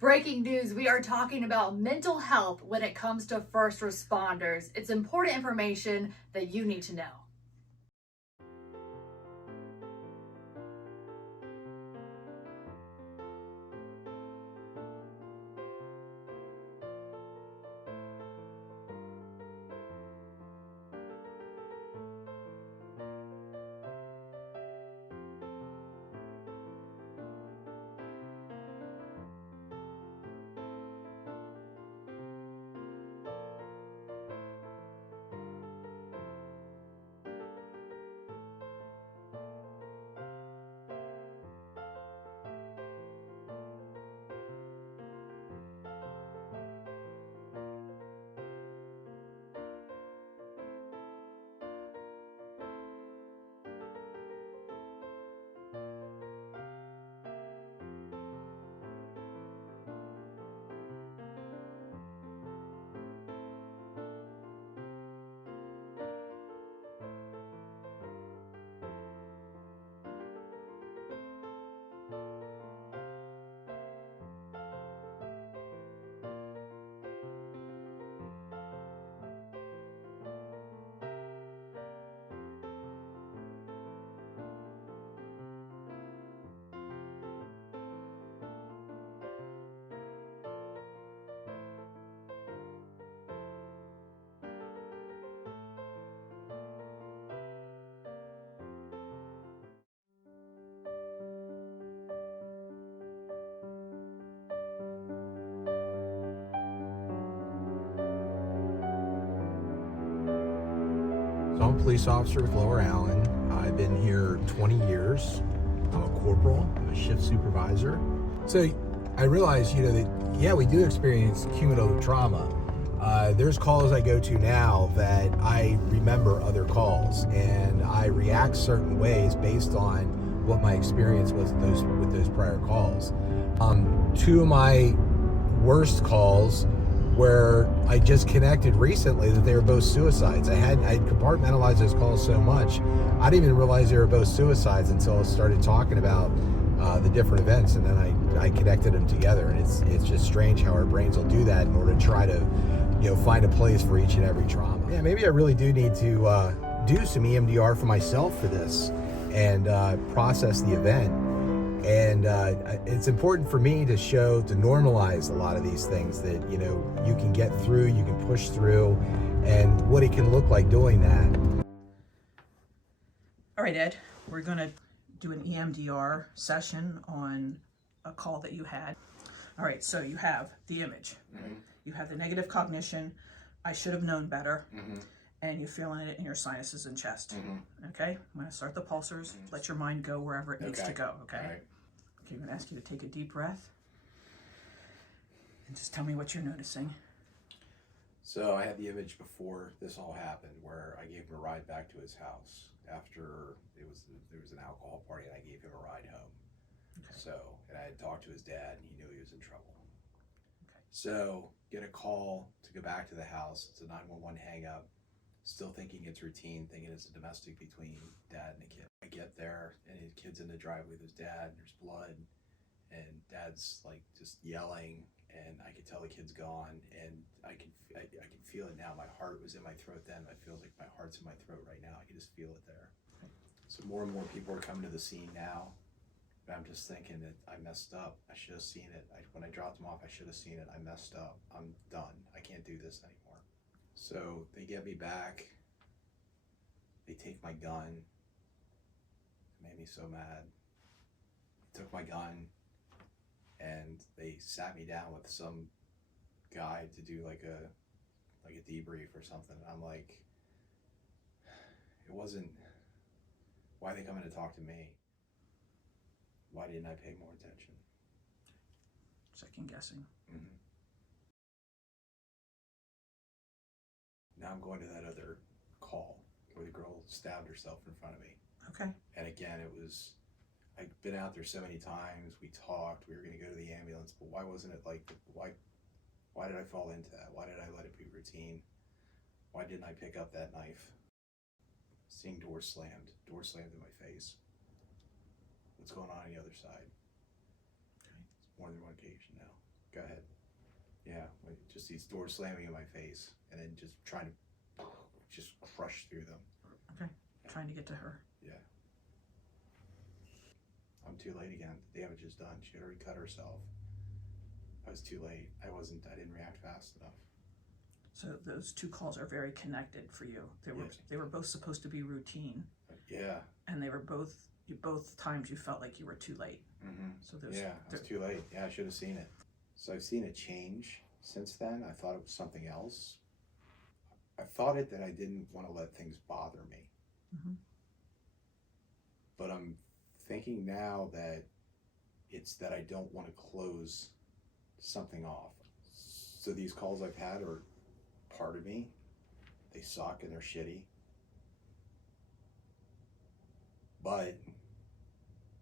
Breaking news, we are talking about mental health when it comes to first responders. It's important information that you need to know. So I'm a police officer with Lower Allen. I've been here 20 years. I'm a corporal, I'm a shift supervisor. So I realized, that, yeah, we do experience cumulative trauma. There's calls I go to now that I remember other calls, and I react certain ways based on what my experience was with those prior calls. Two of my worst calls where I just connected recently that they were both suicides. I compartmentalized those calls so much, I didn't even realize they were both suicides until I started talking about the different events, and then I connected them together. And it's just strange how our brains will do that in order to try to find a place for each and every trauma. Yeah, maybe I really do need to do some EMDR for myself for this and process the event. And it's important for me to normalize a lot of these things that, you can get through, you can push through, and what it can look like doing that. All right, Ed, we're going to do an EMDR session on a call that you had. All right, so you have the image. Mm-hmm. You have the negative cognition, I should have known better, mm-hmm. and you're feeling it in your sinuses and chest. Mm-hmm. Okay, I'm going to start the pulsars. Mm-hmm. Let your mind go wherever it needs to go, okay? All right. Okay, I'm going to ask you to take a deep breath and just tell me what you're noticing. So I had the image before this all happened where I gave him a ride back to his house after there was an alcohol party, and I gave him a ride home. Okay. So, and I had talked to his dad, and he knew he was in trouble. Okay. So get a call to go back to the house. It's a 911 hang up. Still thinking it's routine, thinking it's a domestic between dad and a kid. I get there, and his kid's in the driveway with his dad, and there's blood, and dad's like just yelling, and I could tell the kid's gone, and I can feel it now. My heart was in my throat then. It feels like my heart's in my throat right now. I can just feel it there. So more and more people are coming to the scene now, but I'm just thinking that I messed up. I should have seen it. When I dropped them off, I should have seen it. I messed up. I'm done. I can't do this anymore. So they get me back. They take my gun. It made me so mad. They took my gun, and they sat me down with some guy to do like a debrief or something. I'm like, it wasn't, why are they coming to talk to me? Why didn't I pay more attention? Second guessing. Mm-hmm. Now I'm going to that other call where the girl stabbed herself in front of me. Okay. And again, I'd been out there so many times, we talked, we were going to go to the ambulance, but why wasn't it why did I fall into that? Why did I let it be routine? Why didn't I pick up that knife? Seeing door slammed in my face. What's going on the other side? Okay. It's more than one occasion now. Go ahead. Yeah, like just these doors slamming in my face, and then just trying to just crush through them. Okay, trying to get to her. Yeah. I'm too late again. The damage is done. She had already cut herself. I was too late. I didn't react fast enough. So those two calls are very connected for you. They were both supposed to be routine. Yeah. And they were both times you felt like you were too late. Mm-hmm. So I was too late. Yeah, I should have seen it. So I've seen it change since then. I thought it was something else. I thought it that I didn't want to let things bother me. Mm-hmm. But I'm thinking now that it's that I don't want to close something off. So these calls I've had are part of me. They suck and they're shitty. But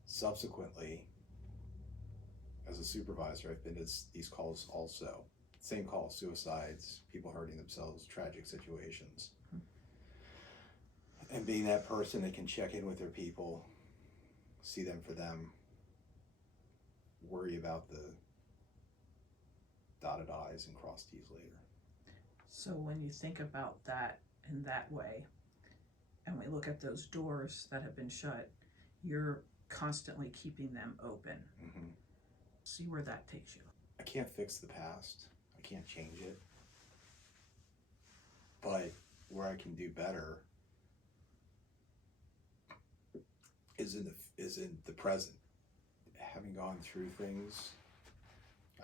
subsequently, as a supervisor, I've been to these calls also. Same calls, suicides, people hurting themselves, tragic situations. And being that person that can check in with their people, see them for them, worry about the dotted I's and crossed T's later. So when you think about that in that way, and we look at those doors that have been shut, you're constantly keeping them open. Mm-hmm. See where that takes you. I can't fix the past. I can't change it. But where I can do better is in the present. Having gone through things,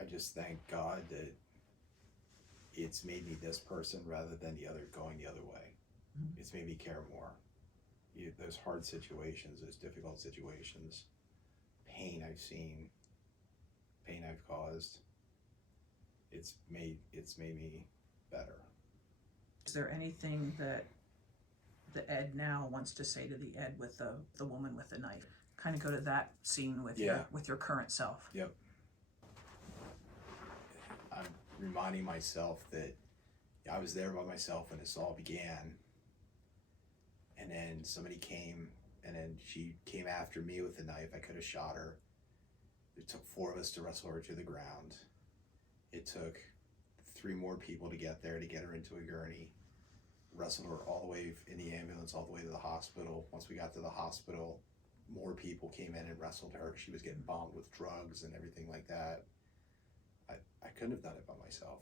I just thank God that it's made me this person rather than going the other way. Mm-hmm. It's made me care more. Those hard situations, those difficult situations, pain I've seen, pain I've caused, it's made me better. Is there anything that the Ed now wants to say to the Ed with the woman with the knife? Kind of go to that scene with your current self. Yep. I'm reminding myself that I was there by myself when this all began. And then somebody came, and then she came after me with the knife. I could have shot her. It took 4 of us to wrestle her to the ground. It took 3 more people to get there, to get her into a gurney. Wrestled her all the way in the ambulance, all the way to the hospital. Once we got to the hospital, more people came in and wrestled her. She was getting bombed with drugs and everything like that. I couldn't have done it by myself.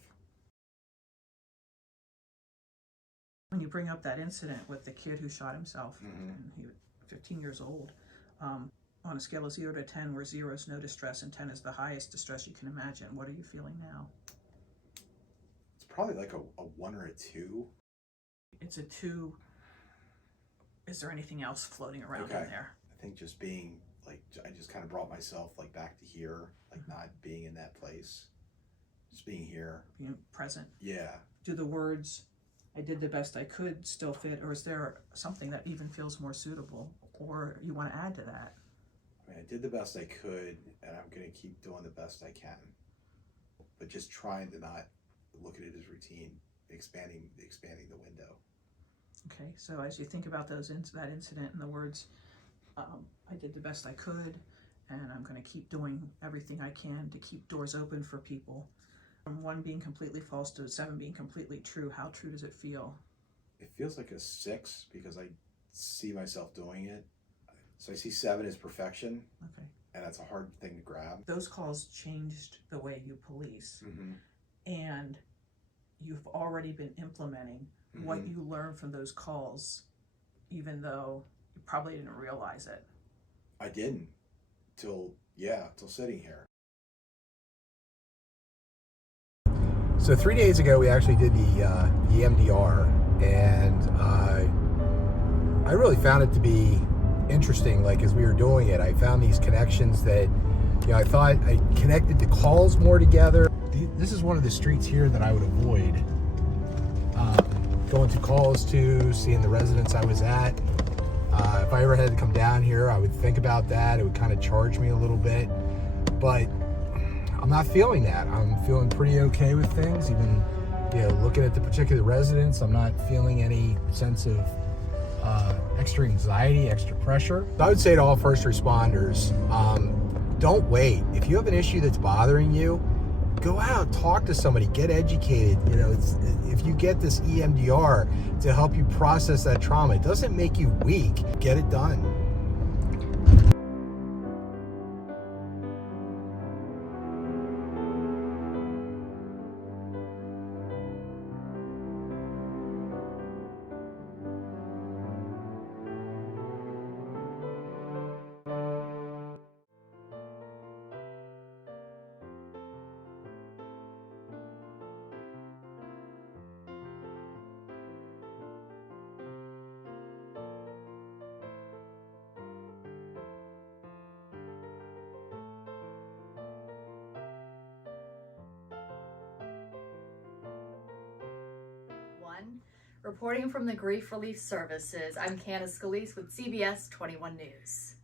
When you bring up that incident with the kid who shot himself, mm-hmm. and he was 15 years old, on a scale of 0 to 10, where 0 is no distress and 10 is the highest distress you can imagine, what are you feeling now? It's probably like a 1 or a 2. It's a 2. Is there anything else floating around in there? I think just being like, I just kind of brought myself like back to here, like mm-hmm. not being in that place, just being here. Being present. Yeah. Do the words, I did the best I could, still fit, or is there something that even feels more suitable, or you want to add to that? I mean, I did the best I could, and I'm going to keep doing the best I can, but just trying to not look at it as routine, expanding the window. Okay, so as you think about that incident and the words, I did the best I could, and I'm going to keep doing everything I can to keep doors open for people. From 1 being completely false to 7 being completely true, how true does it feel? It feels like a 6 because I see myself doing it. So I see 7 as perfection. Okay. And that's a hard thing to grab. Those calls changed the way you police. Mm-hmm. And you've already been implementing mm-hmm. what you learned from those calls, even though you probably didn't realize it. I didn't till sitting here. So 3 days ago, we actually did the EMDR, and I really found it to be interesting. Like, as we were doing it, I found these connections that, I thought I connected the calls more together. This is one of the streets here that I would avoid. Going to calls to, seeing the residence I was at. If I ever had to come down here, I would think about that. It would kind of charge me a little bit, but I'm not feeling that. I'm feeling pretty okay with things. Even, looking at the particular residence, I'm not feeling any sense of extra anxiety, extra pressure. So I would say to all first responders, don't wait. If you have an issue that's bothering you, go out, talk to somebody, get educated. You know, if you get this EMDR to help you process that trauma, it doesn't make you weak. Get it done. Reporting from the Grief Relief Services, I'm Candace Scalise with CBS 21 News.